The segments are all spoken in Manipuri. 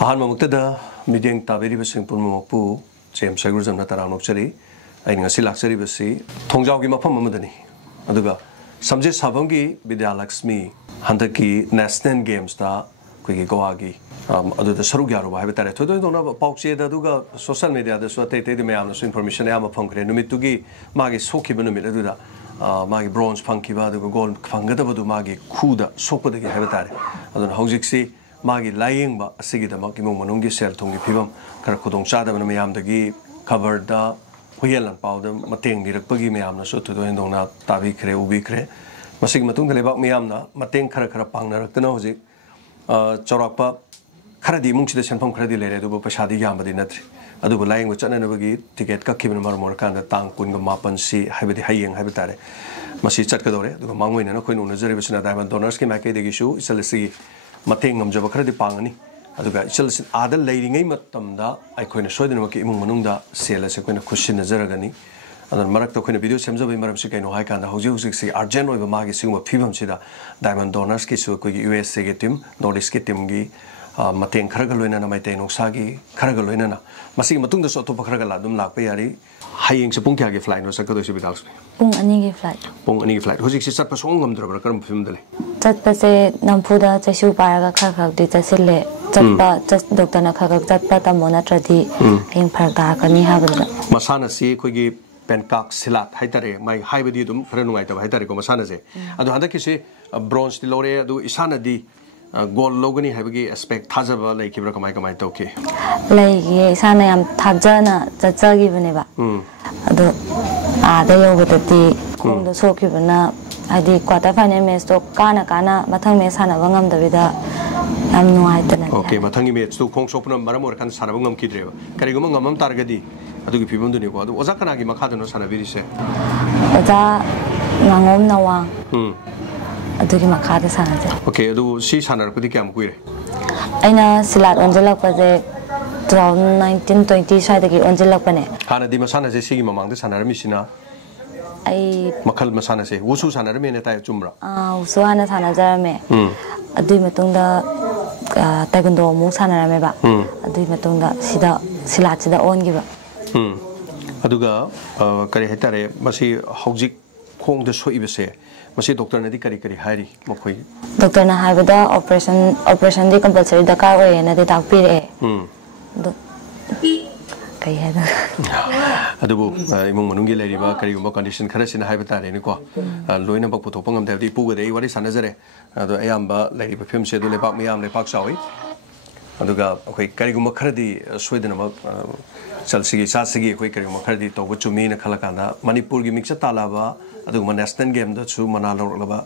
Ahanmamuktada mideng tabiribasing punmamukpu James Sagurjamna taranokchari aini ngasi lakcharibasi Tengbangjaragani mafam amadani aduga samje sabamgi Bidyaluxmi handaki national games ta koigi goagi aduda saruk yaruba haiba tare thoi dona pauche da aduga social media da so tei de mayamna so information ya ma phangre numitugi magi sokhiba numit aduda magi bronze phangkiba aduga gold phanggadabadu magi khuda sokpadagi haiba tare aduna hojiksi magi layengba asigidama kimung manunggi sel thongi phibam kara khudong chadabana mayamdagi cover da huyelan pawda mateng dirakpagi mayamna so thudo hendongna tabi khre ubi khre masig matung lebak mayamna mateng khara pangnarakna hojik chawrakpa kharadi mungchida senpham kharadi lere du pasadi yambadi natri adugo layeng chananabagi ticket kakhibna marmor kanda tang kunga mapan si haibadi hayeng haibitare masi chatkadore dugo mangwina na khoinu nazaribasina diamond donors ki makai degi shu isalisi mateng ngamjaba kharadi pangani aduga isalisi adal leiringai matamda aikhoina soidina maki imung manungda selase koina khushi nazaragani adan marak to khoina video semjabai maram si kaino hai kanda hoji hoji si argent oiba magi singma phibam sida diamond donors ki su kogi USA ge team nordisk ki team gi mateng kharaga loina na mai tainok sagi kharaga loina na masi matungda so to kharaga la dum lakpa yari hayeng se pung kya ge flight no sakado si Bidyaluxmi pung ani ge flight hoji si sat pa song ngam dra karam film dale chat pa se nampuda chasu paraga khak di tasile chat pa doctor na khak chat pa ta mona tradi heng phar ta kani habda masana si khogi penkak silat haitare mai haibadi dum khara nungai ta haitare ko masana se adu handa ki se bronze di lore adu isana di goal logani haibagi aspect thajaba lai kibra kamai tauke lai ge isana yam thajana chachagi bane ba adu ada yogati kongdo sokibana adi quarter final match to kana mathang me sana bangam davida yam nuai tana okay mathangi match to khong sopna maram or kan sana bangam kidreba kariguma ngamam targadi adugi phibam duni ko adu oja kana gi makhadano sana birise oja ngangom nawang adugi makhada sana ja okay adu si sanar pudi kyam kuire aina silat onjelak paje 2019-20 saidagi onjelak pane hana di masana je sigi mamang de sanar misina ai makhal masana se wusu sanar me ne tai chumra wusu hana sana jarame adui matungda taekwondo mu sanarame ba adui matungda sida silat sida ongiba aduga kari hetare masi hojik khong de soibese masi doctor na di kari hairi mokhoi doctor na haibada operation di compulsory dakar oye na di takpire do kai hada adubu imung manungi leriba kari gumba condition khara sina haibata re ni ko loina bak puthok pangam da di puga de wari sanajare adu ayamba leriba film se du lepak miyam lepak sawi aduga khoi kari gumba khara di soidana ma chalsigi sasigi khoi kari gumba khara di to chumi na khala kanda manipur gi mixa talaba aduga national game da chu mana lorlaba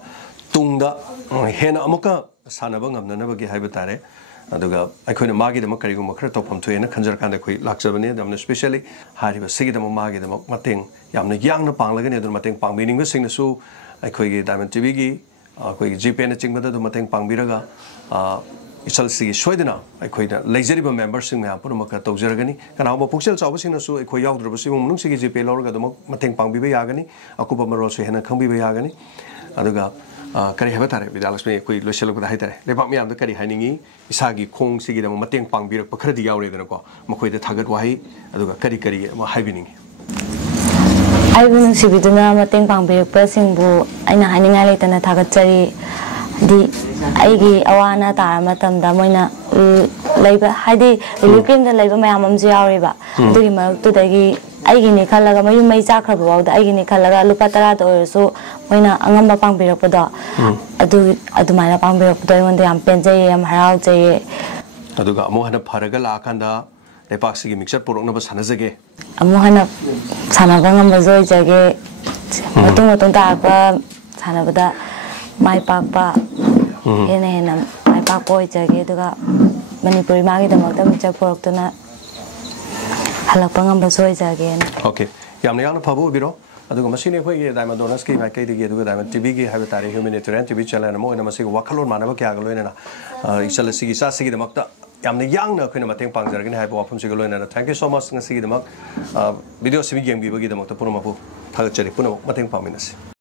tungda hena amuka sanaba ngamna na bagi haibata re aduga aikhoina magi dama kari gumba khara topam thuena khanjar kanda khoi lakchabane damna specially hariba sigi dama magi dama mateng yamna yangna panglagani adun mateng pangbining ba singna su aikhoi gi diamond tv gi khoi gp na chingba da mateng pangbiraga isal sigi soidana aikhoina leijariba members sing ma pura maka tawjaragani kana ba puksel chaw singna su aikhoi yaudrba sing munung sigi gp lorga dama mateng pangbiba yagani akuba marol su hena khangbiba yagani aduga kari haba tare Bidyaluxmi koi loselok da haitare lepak miyam da kari haningi isagi khong sigi da mateng pangbirak pakhradi yaure da ko makoi da thagat wahi aduga kari ma haibiningi ai bunung sibiduna mateng pangbirak pa singbu aina haninga leitana thagat chari di aigi awana tar matam da moina leiba haidi relief da leiba mayam amju yaure ba adugi maraktu dagi aigi ni khalaga mayu mai chakra baw da aigi ni khalaga lupa tara do so moina angamba pangbirak da adu maina pangbirak da yon da am penjai am harau jai aduga amu hana pharaga la kanda lepak sigi mixer porok na ba sanajage amu hana sanaba ngamba joi jage matung ta ba sanabada mai pak ba hena mai pak boy jage duga manipuri magi da makta mixer porok tuna halak pangamba joi jage okay yamna phabo biro aduga masine khoi ge diamond donors ki mai kai de ge aduga diamond tv gi habi tare humanitarian tv channel na mo ina masi wakalon manaba kya galo ina isal sigi sa sigi de makta yamna yang na khoina mateng pangjaragani haiba wafum sigi lo ina thank you so much ngasi de mak video simi game gi bagi de makta puruma pu thagachari puna mateng pangminasi